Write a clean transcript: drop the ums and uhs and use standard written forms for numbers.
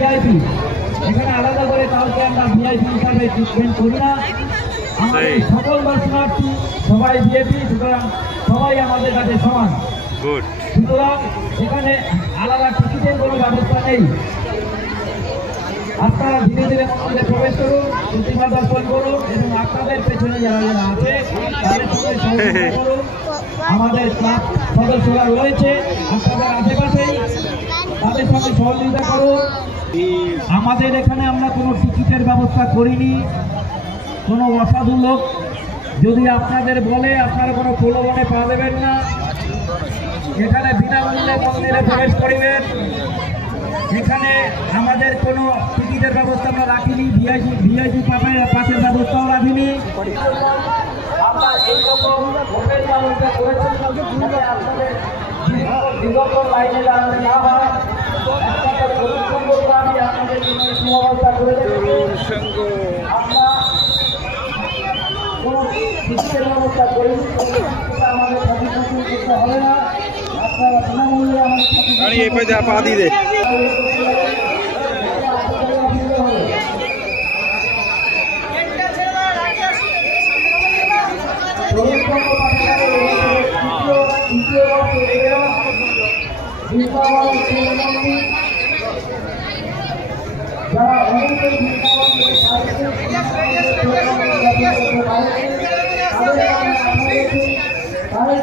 VIP এখানে আলাদা করে কাউকে আমরা ভিআইপি হিসাবে ট্রিটমেন্ট করি না। আমাদের সকল দর্শনার্থী সবাই ভিআইপি, সুতরাং সবাই আমাদের কাছে সমান। সুতরাং এখানে আলাদা টিকিটের কোনো ব্যবস্থা নেই। আপনারা ধীরে ধীরে মন্দিরে প্রবেশ করুন, প্রতিমা দর্শন করুন এবং আপনাদের পেছনে যারা যারা আছে তাদের সঙ্গে সহযোগিতা করুন। আমাদের ক্লাব সদস্যরা রয়েছে আপনাদের আশেপাশেই, তাদের সঙ্গে সহযোগিতা করুন। আমাদের এখানে আমরা কোনো টিকিটের ব্যবস্থা করিনি। কোনো অসাধু লোক যদি আপনাদের বলে আপনারা কোনো প্রলোভনে পা দেবেন না। এখানে বিনামূল্যে মন্দিরে প্রবেশ করিবেন। এখানে আমাদের কোনো টিকিটের ব্যবস্থা আমরা রাখিনি, ভিআইপি পাসের ব্যবস্থাও রাখিনি। আমরা এইরকম হোটেল ব্যবস্থা করেছি আপনাদের দীর্ঘক্ষণ লাইনে দাঁড়ানো না হয়। একটা পরিশ্রম করবো, আমি আপনাদের জন্য সুব্যবস্থা করে দেবো। আমরা কোনো টিকিটের ব্যবস্থা করিনি, আমাদের ক্ষতিপূরণ করতে হবে না। আপনারা বিনামূল্যে আমাদের পা দিয়ে যারা অনেকেই তাদের